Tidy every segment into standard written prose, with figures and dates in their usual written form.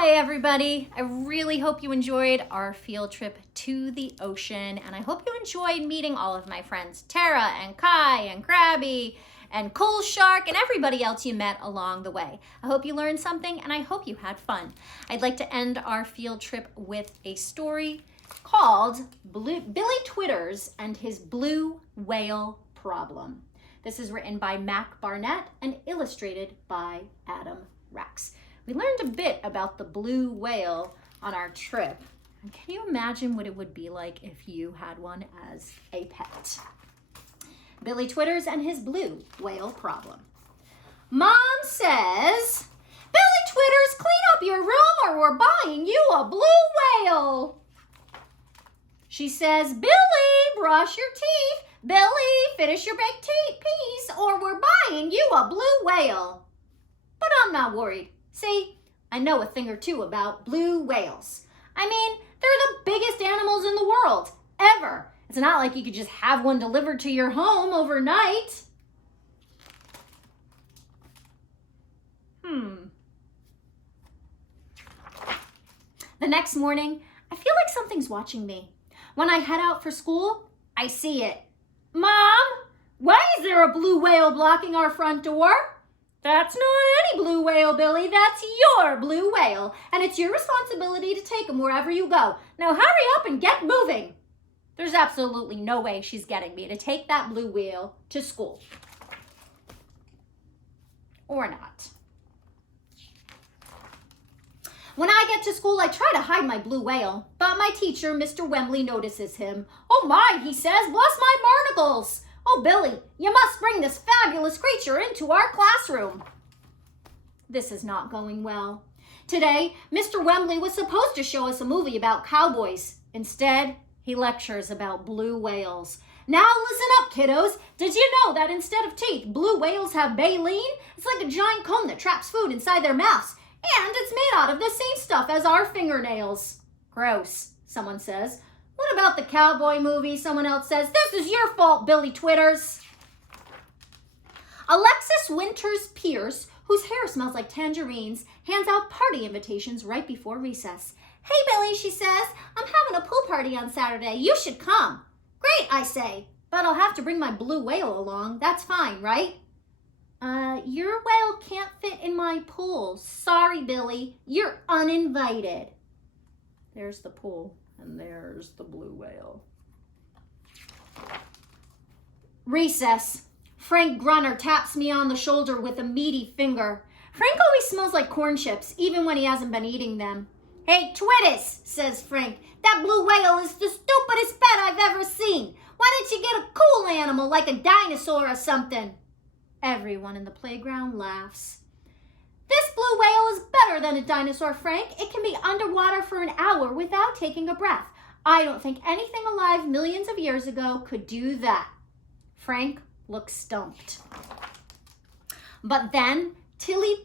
Hi everybody, I really hope you enjoyed our field trip to the ocean, and I hope you enjoyed meeting all of my friends, Tara and Kai and Krabby and Cool Shark and everybody else you met along the way. I hope you learned something and I hope you had fun. I'd like to end our field trip with a story called Billy Twitters and His Blue Whale Problem. This is written by Mac Barnett and illustrated by Adam Rex. We learned a bit about the blue whale on our trip. And can you imagine what it would be like if you had one as a pet? Billy Twitters and His Blue Whale Problem. Mom says, "Billy Twitters, clean up your room or we're buying you a blue whale." She says, "Billy, brush your teeth. Billy, finish your baked peas or we're buying you a blue whale." But I'm not worried. See, I know a thing or two about blue whales. I mean, they're the biggest animals in the world, ever. It's not like you could just have one delivered to your home overnight. The next morning, I feel like something's watching me. When I head out for school, I see it. "Mom, why is there a blue whale blocking our front door?" "That's not any blue whale, Billy. That's your blue whale. And it's your responsibility to take him wherever you go. Now hurry up and get moving." There's absolutely no way she's getting me to take that blue whale to school. Or not. When I get to school, I try to hide my blue whale, but my teacher, Mr. Wembley, notices him. "Oh my," he says, "bless my barnacles. Oh, Billy, you must bring this fabulous creature into our classroom." This is not going well. Today, Mr. Wembley was supposed to show us a movie about cowboys. Instead, he lectures about blue whales. "Now listen up, kiddos. Did you know that instead of teeth, blue whales have baleen? It's like a giant comb that traps food inside their mouths. And it's made out of the same stuff as our fingernails." "Gross," someone says. "What about the cowboy movie?" someone else says. "This is your fault, Billy Twitters." Alexis Winters Pierce, whose hair smells like tangerines, hands out party invitations right before recess. "Hey, Billy," she says, "I'm having a pool party on Saturday. You should come." "Great," I say, "but I'll have to bring my blue whale along. That's fine, right?" Your whale can't fit in my pool. Sorry, Billy. You're uninvited." There's the pool, and there's the blue whale. Recess. Frank Grunner taps me on the shoulder with a meaty finger. Frank always smells like corn chips, even when he hasn't been eating them. "Hey, Twitters," says Frank, "that blue whale is the stupidest pet I've ever seen. Why don't you get a cool animal like a dinosaur or something?" Everyone in the playground laughs. "This blue whale is better than a dinosaur, Frank. It can be underwater for an hour without taking a breath. I don't think anything alive millions of years ago could do that." Frank looks stumped. But then Tilby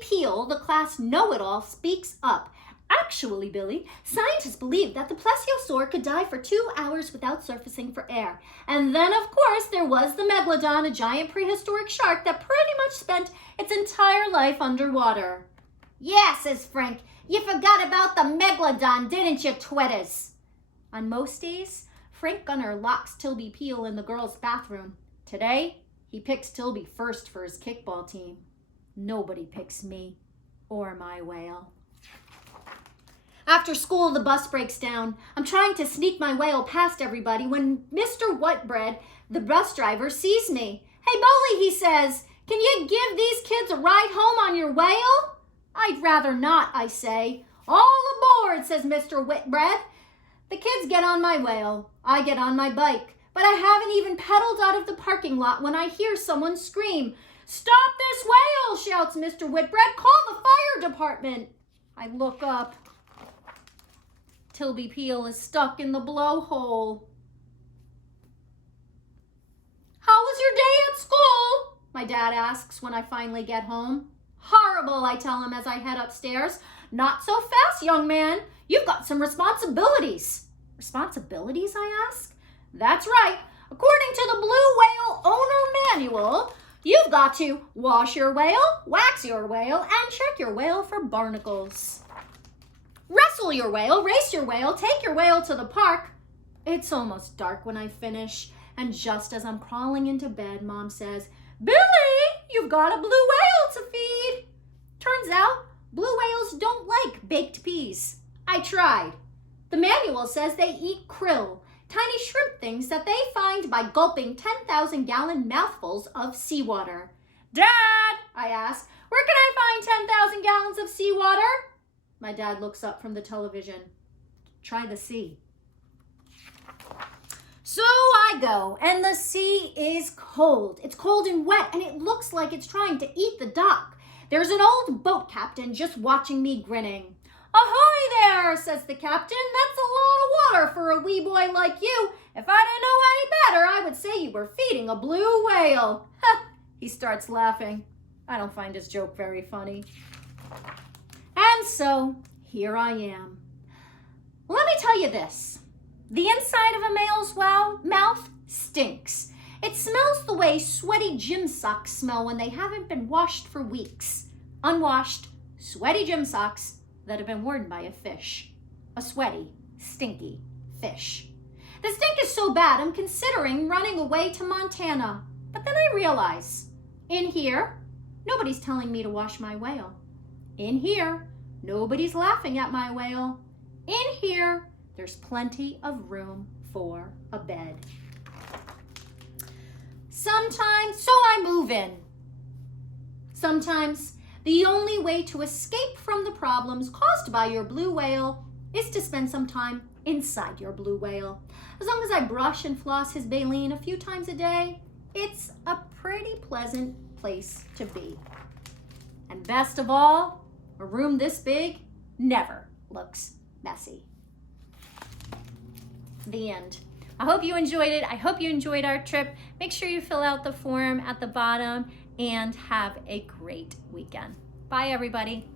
Peel, the class know-it-all, speaks up. "Actually, Billy, scientists believe that the plesiosaur could die for 2 hours without surfacing for air. And then, of course, there was the megalodon, a giant prehistoric shark that pretty much spent its entire life underwater." "Yeah," says Frank, "you forgot about the megalodon, didn't you, Twitters?" On most days, Frank Gunner locks Tilby Peel in the girls' bathroom. Today, he picks Tilby first for his kickball team. Nobody picks me or my whale. After school, the bus breaks down. I'm trying to sneak my whale past everybody when Mr. Whitebread, the bus driver, sees me. "Hey, Bully," he says, "can you give these kids a ride home on your whale?" "I'd rather not," I say. "All aboard," says Mr. Whitbread. The kids get on my whale. I get on my bike. But I haven't even pedaled out of the parking lot when I hear someone scream. "Stop this whale!" shouts Mr. Whitbread. "Call the fire department." I look up. Tilby Peel is stuck in the blowhole. "How was your day at school?" my dad asks when I finally get home. "Horrible," I tell him as I head upstairs. "Not so fast, young man. You've got some responsibilities." "Responsibilities?" I ask. "That's right. According to the Blue Whale Owner Manual, you've got to wash your whale, wax your whale, and check your whale for barnacles." Wrestle your whale, race your whale, take your whale to the park. It's almost dark when I finish, and just as I'm crawling into bed, Mom says, Billy, you've got a blue whale to feed. Turns out, blue whales don't like baked peas. I tried. The manual says they eat krill, tiny shrimp things that they find by gulping 10,000-gallon mouthfuls of seawater. Dad, I ask, where can I find 10,000 gallons of seawater? My dad looks up from the television. Try the sea. So I go, and the sea is cold. It's cold and wet, and it looks like it's trying to eat the dock. There's an old boat captain just watching me grinning. Ahoy there, says the captain. That's a lot of water for a wee boy like you. If I didn't know any better, I would say you were feeding a blue whale. He starts laughing. I don't find his joke very funny. And so, here I am. Let me tell you this. The inside of a male's mouth stinks. It smells the way sweaty gym socks smell when they haven't been washed for weeks. Unwashed, sweaty gym socks that have been worn by a fish. A sweaty, stinky fish. The stink is so bad, I'm considering running away to Montana. But then I realize, in here, nobody's telling me to wash my whale. In here, nobody's laughing at my whale. In here, there's plenty of room for a bed. Sometimes, so I move in. Sometimes, the only way to escape from the problems caused by your blue whale is to spend some time inside your blue whale. As long as I brush and floss his baleen a few times a day, it's a pretty pleasant place to be. And best of all, a room this big never looks messy. The end. I hope you enjoyed it. I hope you enjoyed our trip. Make sure you fill out the form at the bottom and have a great weekend. Bye, everybody.